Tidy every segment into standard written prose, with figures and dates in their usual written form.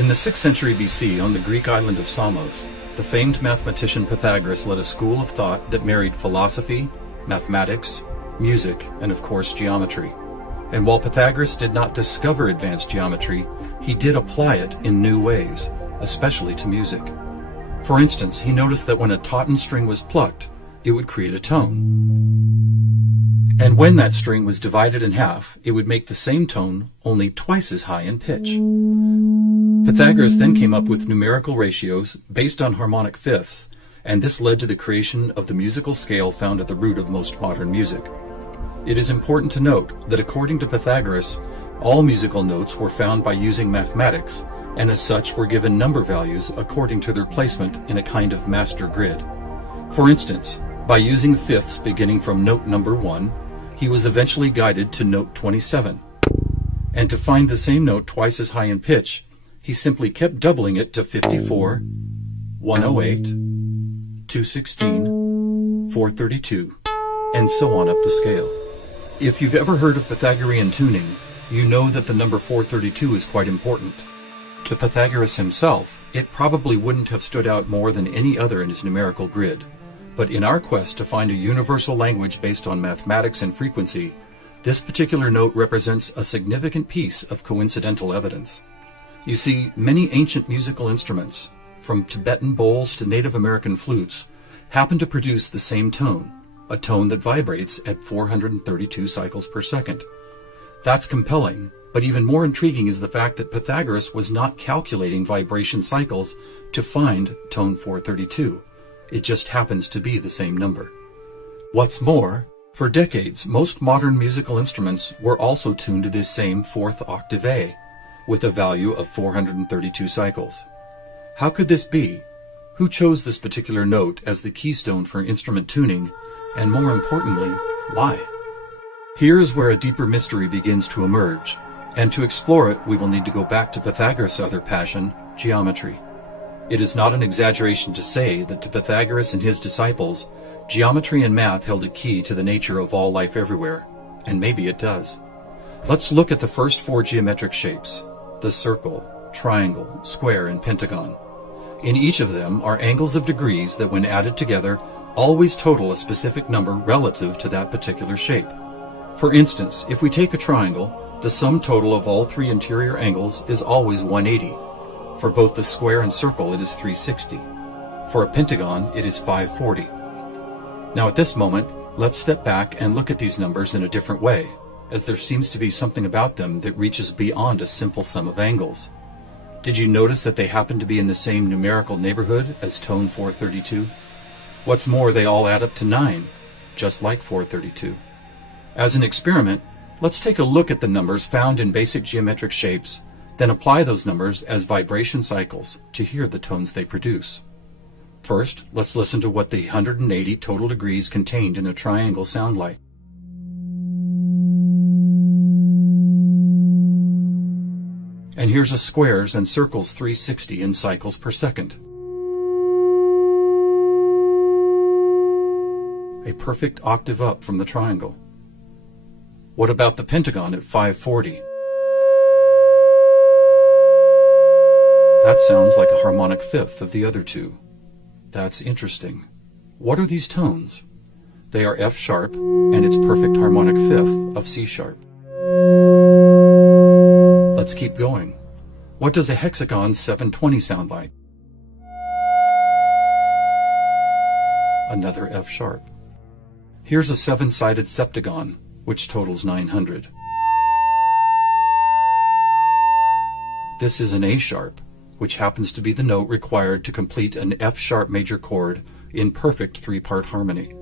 In the 6th century BC, on the Greek island of Samos, the famed mathematician Pythagoras led a school of thought that married philosophy, mathematics, music, and of course geometry. And while Pythagoras did not discover advanced geometry, he did apply it in new ways, especially to music. For instance, he noticed that when a tauten string was plucked, it would create a tone. And when that string was divided in half, it would make the same tone only twice as high in pitch. Pythagoras then came up with numerical ratios based on harmonic fifths, and this led to the creation of the musical scale found at the root of most modern music. It is important to note that according to Pythagoras, all musical notes were found by using mathematics, and as such were given number values according to their placement in a kind of master grid. For instance, by using fifths beginning from note number 1, he was eventually guided to note 27. And to find the same note twice as high in pitch, he simply kept doubling it to 54, 108, 216, 432, and so on up the scale. If you've ever heard of Pythagorean tuning, you know that the number 432 is quite important. To Pythagoras himself, it probably wouldn't have stood out more than any other in his numerical grid. But in our quest to find a universal language based on mathematics and frequency, this particular note represents a significant piece of coincidental evidence. You see, many ancient musical instruments, from Tibetan bowls to Native American flutes, happen to produce the same tone, a tone that vibrates at 432 cycles per second. That's compelling, but even more intriguing is the fact that Pythagoras was not calculating vibration cycles to find tone 432. It just happens to be the same number. What's more, for decades, most modern musical instruments were also tuned to this same fourth octave A, with a value of 432 cycles. How could this be? Who chose this particular note as the keystone for instrument tuning, and more importantly, why? Here is where a deeper mystery begins to emerge, and to explore it we will need to go back to Pythagoras' other passion, geometry. It is not an exaggeration to say that to Pythagoras and his disciples, geometry and math held a key to the nature of all life everywhere, and maybe it does. Let's look at the first 4 geometric shapes, the circle, triangle, square, and pentagon. In each of them are angles of degrees that when added together always total a specific number relative to that particular shape. For instance, if we take a triangle, the sum total of all 3 interior angles is always 180. For both the square and circle it is 360. For a pentagon it is 540. Now at this moment, let's step back and look at these numbers in a different way, as there seems to be something about them that reaches beyond a simple sum of angles. Did you notice that they happen to be in the same numerical neighborhood as tone 432? What's more, they all add up to 9, just like 432. As an experiment, let's take a look at the numbers found in basic geometric shapes, then apply those numbers as vibration cycles to hear the tones they produce. First, let's listen to what the 180 total degrees contained in a triangle sound like. And here's a squares and circles 360 in cycles per second. A perfect octave up from the triangle. What about the pentagon at 540? That sounds like a harmonic fifth of the other two. That's interesting. What are these tones? They are F sharp and its perfect harmonic fifth of C sharp. Let's keep going. What does a hexagon 720 sound like? Another F sharp. Here's a 7-sided septagon, which totals 900. This is an A sharp, which happens to be the note required to complete an F sharp major chord in perfect 3-part harmony.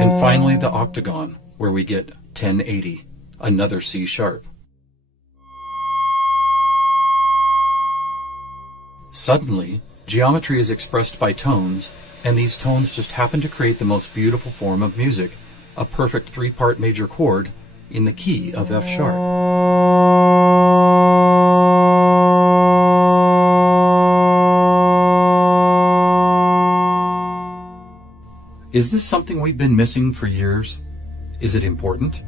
And finally the octagon, where we get 1080, another C sharp. Suddenly, geometry is expressed by tones, and these tones just happen to create the most beautiful form of music, a perfect 3-part major chord in the key of F sharp. Is this something we've been missing for years? Is it important?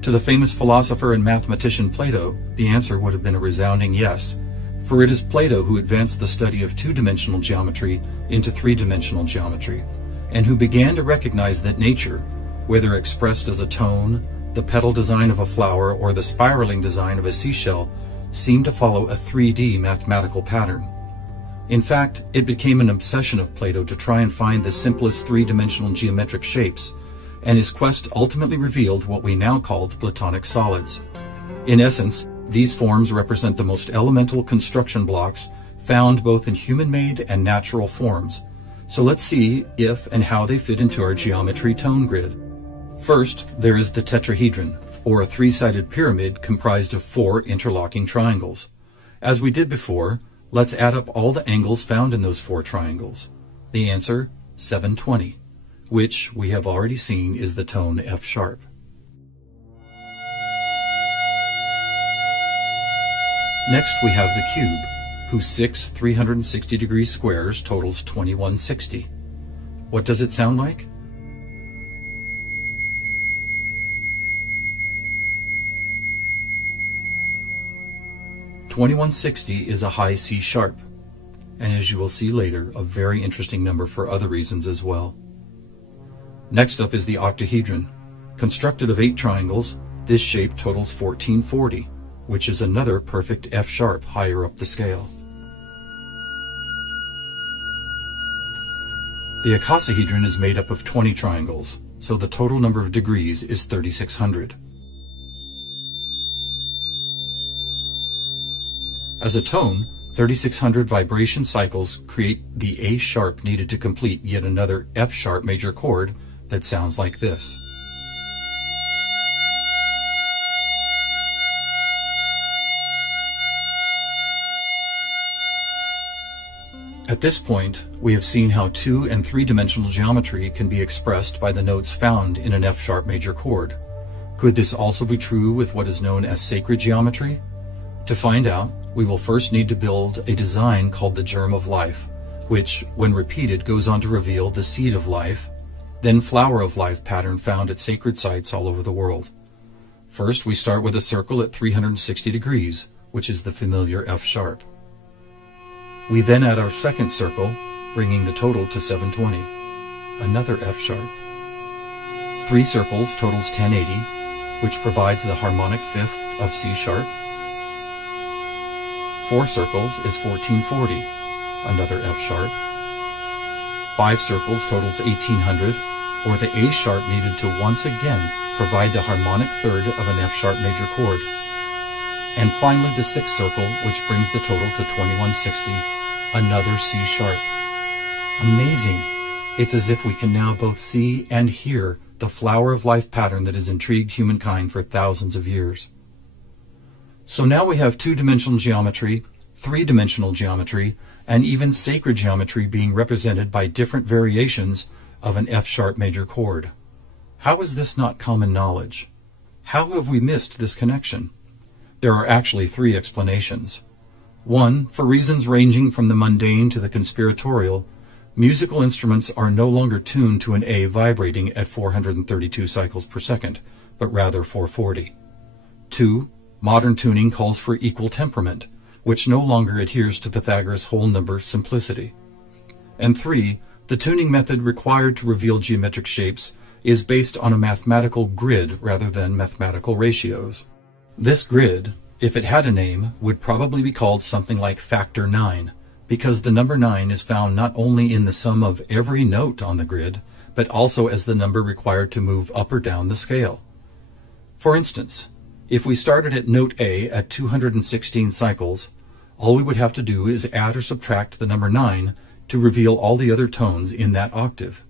To the famous philosopher and mathematician Plato, the answer would have been a resounding yes, for it is Plato who advanced the study of two-dimensional geometry into three-dimensional geometry, and who began to recognize that nature, whether expressed as a tone, the petal design of a flower, or the spiraling design of a seashell, seemed to follow a 3D mathematical pattern. In fact, it became an obsession of Plato to try and find the simplest three-dimensional geometric shapes, and his quest ultimately revealed what we now call the Platonic solids. In essence, these forms represent the most elemental construction blocks found both in human-made and natural forms. So let's see if and how they fit into our geometry tone grid. First, there is the tetrahedron, or a three-sided pyramid comprised of 4 interlocking triangles. As we did before, let's add up all the angles found in those 4 triangles. The answer, 720. Which we have already seen is the tone F sharp. Next we have the cube, whose 6 360-degree squares totals 2160. What does it sound like? (2160) is a high C sharp, and as you will see later, a very interesting number for other reasons as well. Next up is the octahedron. Constructed of 8 triangles, this shape totals 1440, which is another perfect F sharp higher up the scale. The icosahedron is made up of 20 triangles, so the total number of degrees is 3600. As a tone, 3600 vibration cycles create the A sharp needed to complete yet another F sharp major chord that sounds like this. At this point, we have seen how 2- and 3-dimensional geometry can be expressed by the notes found in an F sharp major chord. Could this also be true with what is known as sacred geometry? To find out, we will first need to build a design called the germ of life, which, when repeated, goes on to reveal the seed of life, then flower of life pattern found at sacred sites all over the world. First, we start with a circle at 360 degrees, which is the familiar F sharp. We then add our second circle, bringing the total to 720, another F sharp. 3 circles totals 1080, which provides the harmonic fifth of C sharp. 4 circles is 1440, another F sharp. 5 circles totals 1800, or the A sharp needed to once again provide the harmonic third of an F sharp major chord. And finally the 6th circle, which brings the total to 2160, another C sharp. Amazing! It's as if we can now both see and hear the flower of life pattern that has intrigued humankind for thousands of years. So now we have 2-dimensional geometry, 3-dimensional geometry, and even sacred geometry being represented by different variations of an F sharp major chord. How is this not common knowledge? How have we missed this connection? There are actually 3 explanations. 1, for reasons ranging from the mundane to the conspiratorial, musical instruments are no longer tuned to an A vibrating at 432 cycles per second, but rather 440. 2, modern tuning calls for equal temperament, which no longer adheres to Pythagoras' whole number simplicity. And 3, the tuning method required to reveal geometric shapes is based on a mathematical grid rather than mathematical ratios. This grid, if it had a name, would probably be called something like factor 9, because the number 9 is found not only in the sum of every note on the grid, but also as the number required to move up or down the scale. For instance, if we started at note A at 216 cycles, all we would have to do is add or subtract the number 9 to reveal all the other tones in that octave.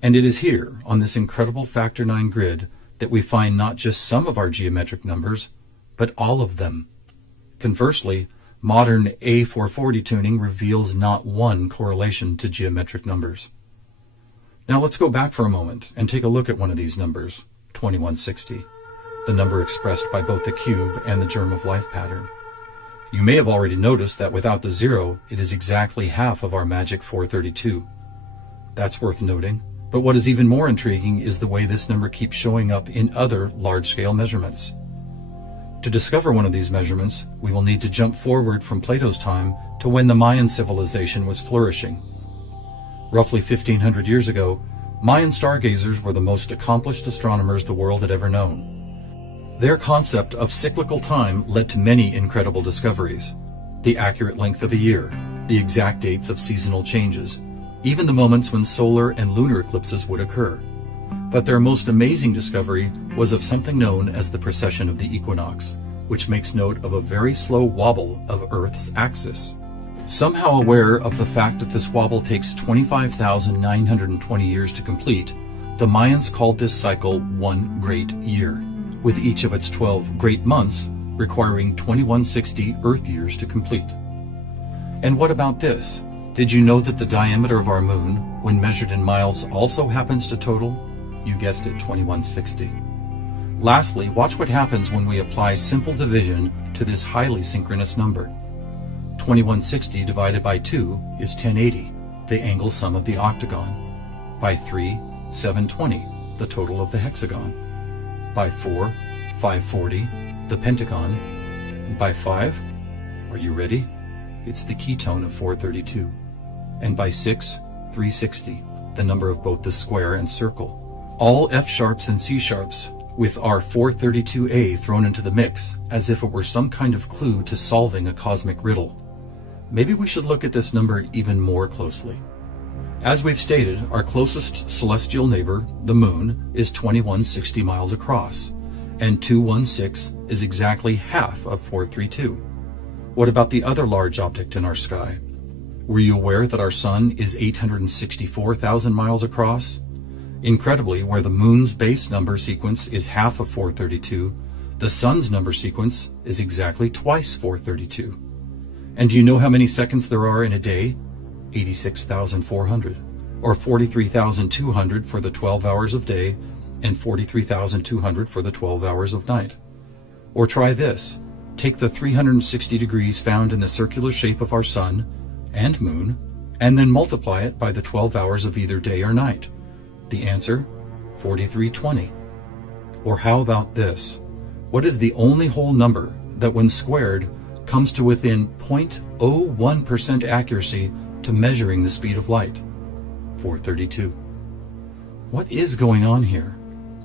And it is here, on this incredible factor 9 grid, that we find not just some of our geometric numbers, but all of them. Conversely, modern A440 tuning reveals not one correlation to geometric numbers. Now let's go back for a moment and take a look at one of these numbers, 2160, the number expressed by both the cube and the germ of life pattern. You may have already noticed that without the 0, it is exactly half of our magic 432. That's worth noting, But what is even more intriguing is the way this number keeps showing up in other large-scale measurements. To discover one of these measurements, we will need to jump forward from Plato's time to when the Mayan civilization was flourishing. Roughly 1,500 years ago, Mayan stargazers were the most accomplished astronomers the world had ever known. Their concept of cyclical time led to many incredible discoveries: the accurate length of a year, the exact dates of seasonal changes, even the moments when solar and lunar eclipses would occur. But their most amazing discovery was of something known as the precession of the equinox, which makes note of a very slow wobble of Earth's axis. Somehow aware of the fact that this wobble takes 25,920 years to complete, the Mayans called this cycle one great year, with each of its 12 great months requiring 2160 Earth years to complete. And what about this? Did you know that the diameter of our moon, when measured in miles, also happens to total, you guessed it, 2160? Lastly, watch what happens when we apply simple division to this highly synchronous number. 2160 divided by 2 is 1080, the angle sum of the octagon. By 3, 720, the total of the hexagon. By 4, 540, the pentagon. And by 5, are you ready? It's the ketone of 432. And by 6, 360, the number of both the square and circle. All F sharps and C sharps, with our 432A thrown into the mix, as if it were some kind of clue to solving a cosmic riddle. Maybe we should look at this number even more closely. As we've stated, our closest celestial neighbor, the moon, is 2160 miles across, and 216 is exactly half of 432. What about the other large object in our sky? Were you aware that our sun is 864,000 miles across? Incredibly, where the moon's base number sequence is half of 432, the sun's number sequence is exactly twice 432. And do you know how many seconds there are in a day? 86,400, or 43,200 for the 12 hours of day, and 43,200 for the 12 hours of night. Or try this. Take the 360 degrees found in the circular shape of our sun and moon, and then multiply it by the 12 hours of either day or night. The answer, 4320. Or how about this? What is the only whole number that, when squared, comes to within 0.01% accuracy to measuring the speed of light? 432. What is going on here?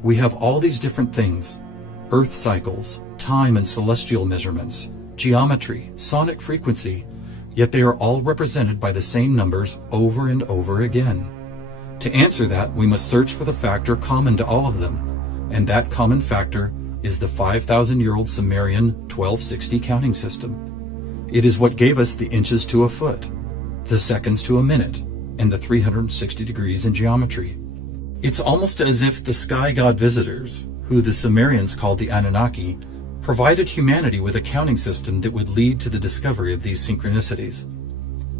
We have all these different things: Earth cycles, time and celestial measurements, geometry, sonic frequency, yet they are all represented by the same numbers over and over again. To answer that, we must search for the factor common to all of them, and that common factor is the 5,000-year-old Sumerian 1260 counting system. It is what gave us the inches to a foot, the seconds to a minute, and the 360 degrees in geometry. It's almost as if the sky god visitors, who the Sumerians called the Anunnaki, provided humanity with a counting system that would lead to the discovery of these synchronicities.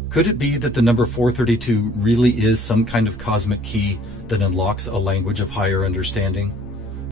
Could it be that the number 432 really is some kind of cosmic key that unlocks a language of higher understanding?